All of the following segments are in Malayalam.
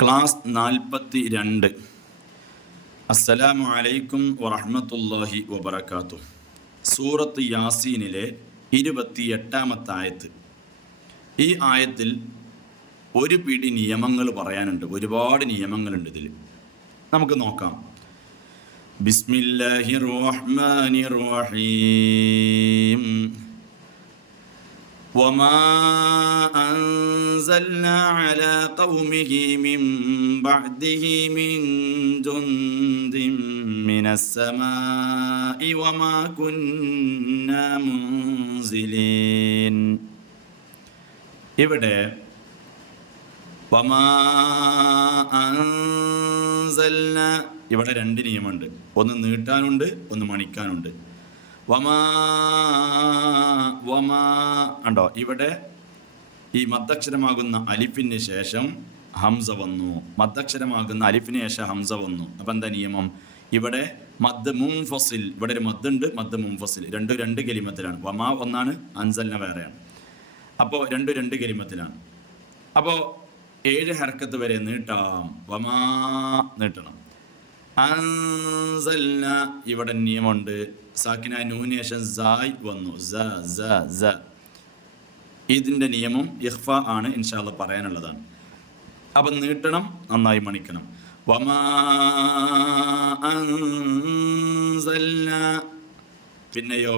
ക്ലാസ് 42. അസ്സലാമു അലൈക്കും വറഹ്മത്തുള്ളാഹി വബറകാതുഹു. സൂറത്ത് യാസീനിലെ 28-ാമത്തെ ആയത്ത്. ഈ ആയത്തിൽ ഒരു പിടി നിയമങ്ങൾ പറയാനുണ്ട്, ഒരുപാട് നിയമങ്ങളുണ്ട് ഇതിൽ. നമുക്ക് നോക്കാം. ബിസ്മില്ലാഹിർ റഹ്മാനിർ റഹീം. وما أنزلنا على قومه من بعده من جند من السماء وما كنا منزلين. ഇവിടെ വമാ അൻസൽന, ഇവിടെ രണ്ട് നിയമമുണ്ട്. ഒന്ന് നീട്ടാനുണ്ട്, ഒന്ന് മണിക്കാനുണ്ട്. വമാ ഉണ്ടോ? ഇവിടെ ഈ മദ്ദക്ഷരമാകുന്ന അലിഫിന് ശേഷം ഹംസ വന്നു. മദ്ദക്ഷരമാകുന്ന അലിഫിന് ശേഷം ഹംസ വന്നു. അപ്പം എന്താ നിയമം? ഇവിടെ മദ് മുൻഫസിൽ, ഇവിടെ ഒരു മദ്ദുണ്ട്, മദ് മുൻഫസിൽ. രണ്ട് കലിമത്തിലാണ്. വമാ ഒന്നാണ്, അൻസൽന വേറെയാണ്. അപ്പോൾ രണ്ട് കലിമത്തിലാണ്. അപ്പോൾ 7 ഹർക്കത്ത് വരെ നീട്ടാം. വമാ നീട്ടണം. അൻസൽന, ഇവിടെ നിയമമുണ്ട്. സാക്കിന നൂന് ശേഷം സായ് വന്നു. ഇതിൻ്റെ നിയമം ഇഖ്ഫ ആണ്, ഇൻഷാ അല്ലാഹ് പറയാനുള്ളതാണ്. അപ്പം നീട്ടണം, നന്നായി മണിക്കണം. വമാ അൻസൽന, പിന്നെയോ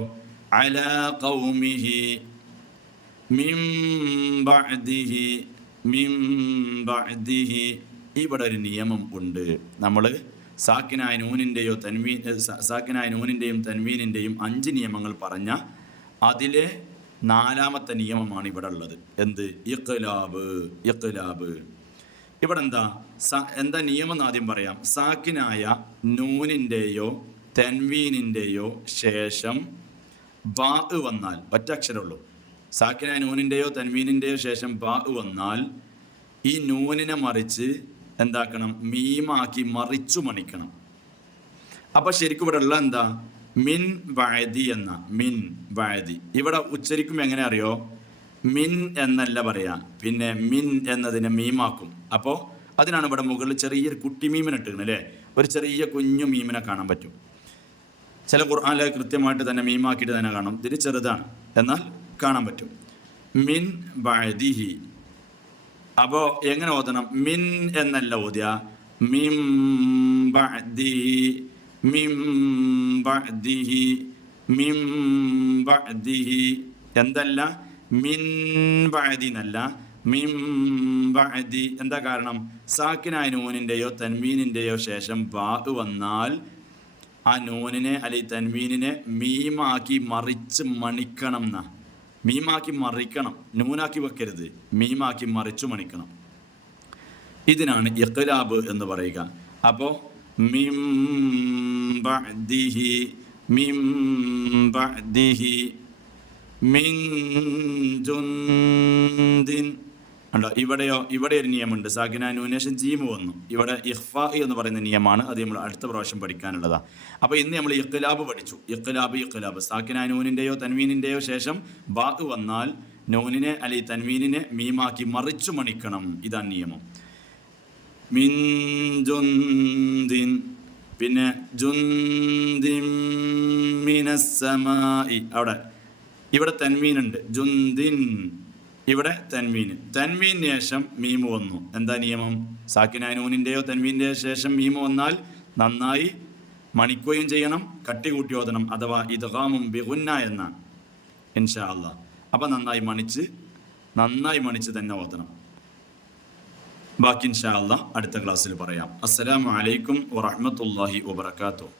അലാ ഖൗമിഹി മിൻ ബഅദിഹി. ഇവിടെ ഒരു നിയമം ഉണ്ട്. നമ്മൾ സാക്കിനായ നൂനിൻ്റെയും തൻവീനിൻ്റെയും 5 നിയമങ്ങൾ പറഞ്ഞ അതിലെ 4ാമത്തെ നിയമമാണ് ഇവിടെ ഉള്ളത്. എന്ത്? ഇഖ്ലാബ്. ഇവിടെ എന്താ നിയമം എന്ന് ആദ്യം പറയാം. സാക്കിനായ നൂനിൻ്റെയോ തൻവീനിൻ്റെയോ ശേഷം ബാ വന്നാൽ, ഒറ്റ അക്ഷരമുള്ളൂ. സാക്കിനായ നൂനിൻ്റെയോ തൻവീനിൻ്റെയോ ശേഷം ബാ വന്നാൽ ഈ നൂനിനെ മറിച്ച് എന്താക്കണം? മീമാക്കി മറിച്ചു മണിക്കണം. അപ്പോൾ ശരിക്കും ഇവിടെ ഉള്ള എന്താ? മിൻ ബഅദി എന്ന മിൻ ബഅദി. ഇവിടെ ഉച്ചരിക്കും എങ്ങനെ അറിയോ? മിൻ എന്നല്ല പറയാ, പിന്നെ മിൻ എന്നതിനെ മീമാക്കും. അപ്പോൾ അതിനാണ് ഇവിടെ മുകളിൽ ചെറിയൊരു കുട്ടി മീമിനെ ഇട്ടിരുന്നത് അല്ലേ? ഒരു ചെറിയ കുഞ്ഞു മീമിനെ കാണാൻ പറ്റും. ചില ഖുർആനിൽ കൃത്യമായിട്ട് തന്നെ മീമാക്കിയിട്ട് തന്നെ കാണും. ഇതിന് ചെറുതാണ്, എന്നാൽ കാണാൻ പറ്റും. മിൻ ബഅദിഹി. അപ്പോൾ എങ്ങനെ ഓതണം? മിൻ എന്നല്ല ഓതിയ, മിം ബഅദിഹി. എന്തല്ല? മിൻ ബഅദി എന്നല്ല, മിം ബഅദി. എന്താ കാരണം? സാക്കിനായ നൂനിൻ്റെയോ തൻവീനിൻ്റെയോ ശേഷം ബാ വന്നാൽ ആ നൂനിനെ അല്ലെങ്കിൽ തൻവീനിനെ മീമാക്കി മറിച്ച് മണിക്കണം എന്നാ. മീമാക്കി മറിക്കണം, നൂനാക്കി വെക്കരുത്. മീമാക്കി മറിച്ചു മണിക്കണം. ഇതിനാണ് ഇഖ്ലാബ് എന്ന് പറയുക. അപ്പോൾ മിൻ ബഅദിഹി മിൻ ജുന്ദിൻ. ഉണ്ടോ? ഇവിടെ ഒരു നിയമമുണ്ട്. സാക്കിന നൂനേഷൻ ജീമ് വന്നു. ഇവിടെ ഇഖ്ഫാ എന്ന് പറയുന്ന നിയമമാണ്. അത് നമ്മൾ അടുത്ത പ്രാവശ്യം പഠിക്കാനുള്ളതാണ്. അപ്പോൾ ഇന്ന് നമ്മൾ ഇഖ്ലാബ് പഠിച്ചു. ഇഖ്ലാബ് സാക്കിന നൂനിൻ്റെയോ തൻവീനിൻ്റെയോ ശേഷം ബാ വന്നാൽ നൂനിനെ അല്ലെങ്കിൽ തൻവീനിനെ മീമാക്കി മറിച്ചു മണിക്കണം. ഇതാണ് നിയമം. മിൻ ജുന്ദിൻ, പിന്നെ ജുന്ദിൻ മിനസ് സമാഇ. ഇവിടെ തൻവീനുണ്ട്. ജുന്ദിൻ, ഇവിടെ തൻവീന് ശേഷം മീമ് വന്നു. എന്താ നിയമം? സാക്കിനായ നൂനിൻ്റെയോ തൻവീൻ്റെയോ ശേഷം മീമ് വന്നാൽ നന്നായി മണിക്കുകയും ചെയ്യണം, കട്ടി കൂട്ടി ഓതണം. അഥവാ ഇദ്ഗാമും ബിഗുന്ന എന്നാണ്, ഇൻഷാ അല്ലാഹ്. അപ്പം നന്നായി മണിച്ച് തന്നെ ഓതണം. ബാക്കി ഇൻഷാ അല്ലാഹ് അടുത്ത ക്ലാസ്സിൽ പറയാം. അസ്സലാമു അലൈക്കും വറഹ്മത്തുള്ളാഹി വബറകാതുഹു.